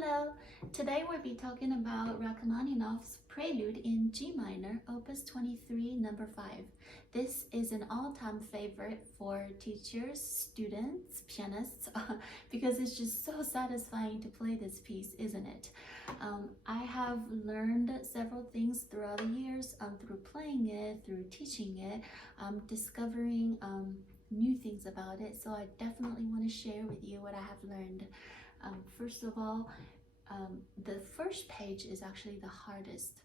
Hello! Today we'll be talking about Rachmaninoff's Prelude in G minor, opus 23, number 5. This is an all-time favorite for teachers, students, pianists, because it's just so satisfying to play this piece, isn't it? I have learned several things throughout the years, through playing it, through teaching it, discovering new things about it, so I definitely want to share with you what I have learned. First of all, the first page is actually the hardest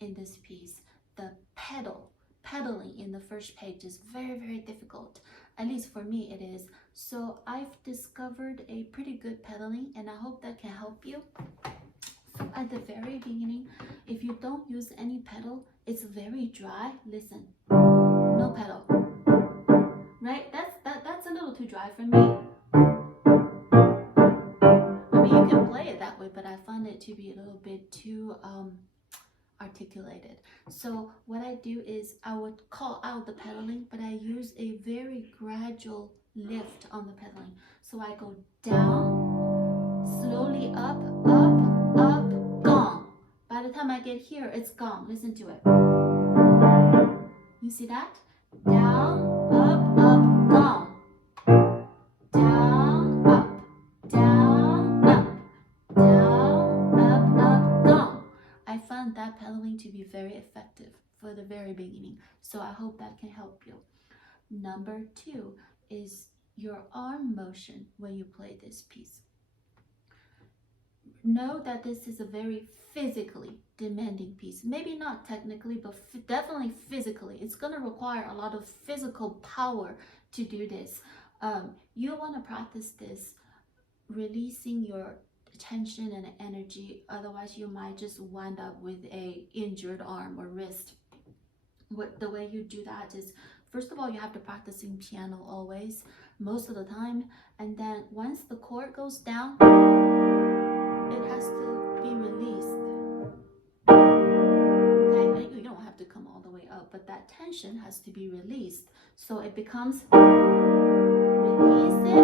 in this piece. The pedaling in the first page is very difficult. At least for me it is. So I've discovered a pretty good pedaling, and I hope that can help you. So at the very beginning, if you don't use any pedal, it's very dry. Listen, no pedal, right? That's a little too dry for me. You can play it that way, but I find it to be a little bit too articulated. So what I do is I would call out the pedaling, but I use a very gradual lift on the pedaling. So I go down, slowly up, gong. By the time I get here, it's gong. Listen to it. You see that? Down, up, gong. Down, up, down, up, gong. I found that pedaling to be very effective for the very beginning, so I hope that can help you. Number 2 is your arm motion when you play this piece. Know that this is a very physically demanding piece. Maybe not technically, but definitely physically. It's going to require a lot of physical power to do this. You want to practice this releasing your tension and energy, otherwise you might just wind up with a injured arm or wrist. The way you do that is, first of all, you have to practice in piano always, most of the time, and then once the chord goes down, it has to be released. Okay, you don't have to come all the way up, but that tension has to be released, so it becomes release it.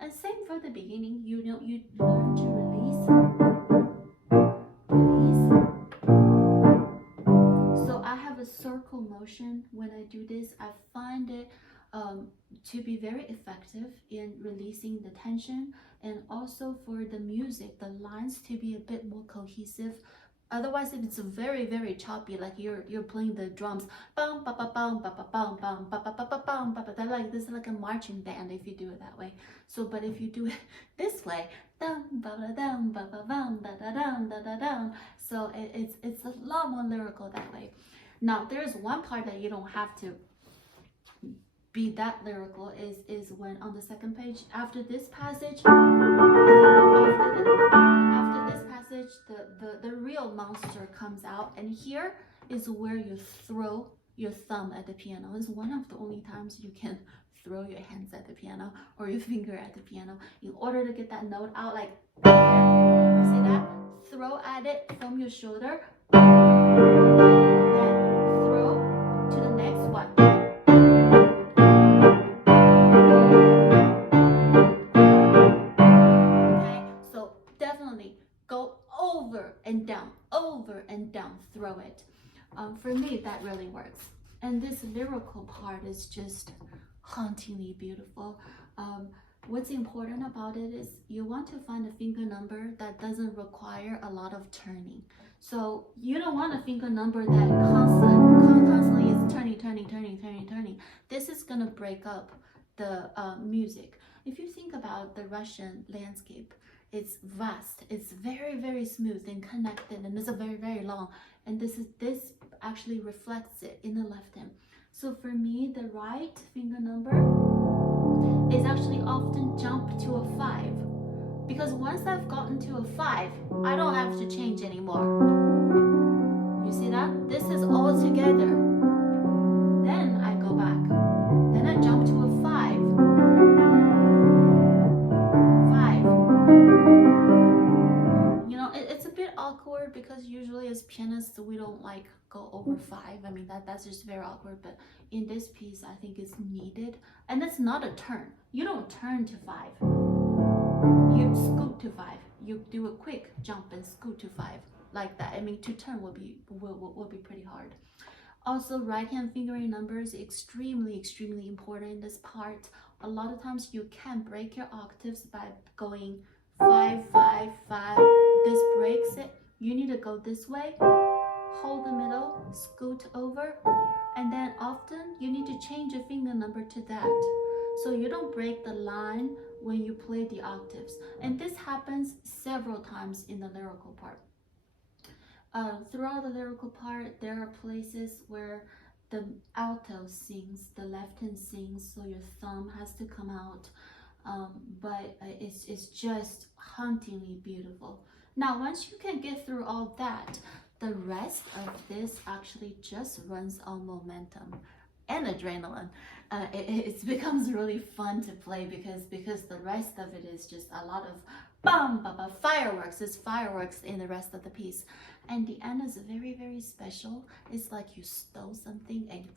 And same for the beginning, you learn to release. So I have a circle motion when I do this. I find it to be very effective in releasing the tension, and also for the music, the lines to be a bit more cohesive. Otherwise, if it's very choppy, like you're playing the drums, bum ba ba bum ba ba bum bum ba ba ba ba bum ba ba. That like this is like a marching band if you do it that way. So, but if you do it this way, dum ba ba dum ba ba bum da da dum da da dum. So it's a lot more lyrical that way. Now there's one part that you don't have to be that lyrical is when on the second page, after this passage, the real monster comes out, and here is where you throw your thumb at the piano. It's one of the only times you can throw your hands at the piano or your finger at the piano in order to get that note out, like you see that? Throw at it from your shoulder, then throw to the next one. Go over and down, throw it. For me, that really works. And this lyrical part is just hauntingly beautiful. What's important about it is you want to find a finger number that doesn't require a lot of turning. So you don't want a finger number that constantly is turning. This is gonna break up the music. If you think about the Russian landscape, it's vast, it's very smooth and connected, and it's a very long, and this actually reflects it in the left hand. So for me, the right finger number is actually often jump to a 5, because once I've gotten to a 5, I don't have to change anymore. You see that? This is all together. Then I go back, then I jump to a 5. rest. We don't like go over 5. I mean, that's just very awkward, but in this piece, I think it's needed. And it's not a turn. You don't turn to 5. You scoot to 5. You do a quick jump and scoot to 5 like that. I mean, to turn will be pretty hard. Also, right hand fingering numbers extremely important in this part. A lot of times you can break your octaves by going 5, 5, 5. This breaks it. You need to go this way, hold the middle, scoot over, and then often you need to change your finger number to that, so you don't break the line when you play the octaves. And this happens several times in the lyrical part. Throughout the lyrical part, there are places where the alto sings, the left hand sings, so your thumb has to come out. But it's just hauntingly beautiful. Now, once you can get through all that, the rest of this actually just runs on momentum and adrenaline. It becomes really fun to play because the rest of it is just a lot of fireworks. There's fireworks in the rest of the piece, and the end is very special. It's like you stole something and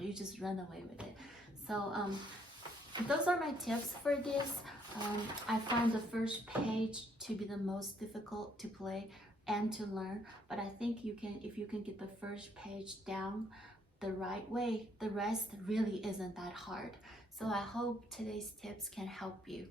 you just run away with it. So those are my tips for this. I find the first page to be the most difficult to play and to learn, but I think if you can get the first page down the right way, the rest really isn't that hard. So I hope today's tips can help you.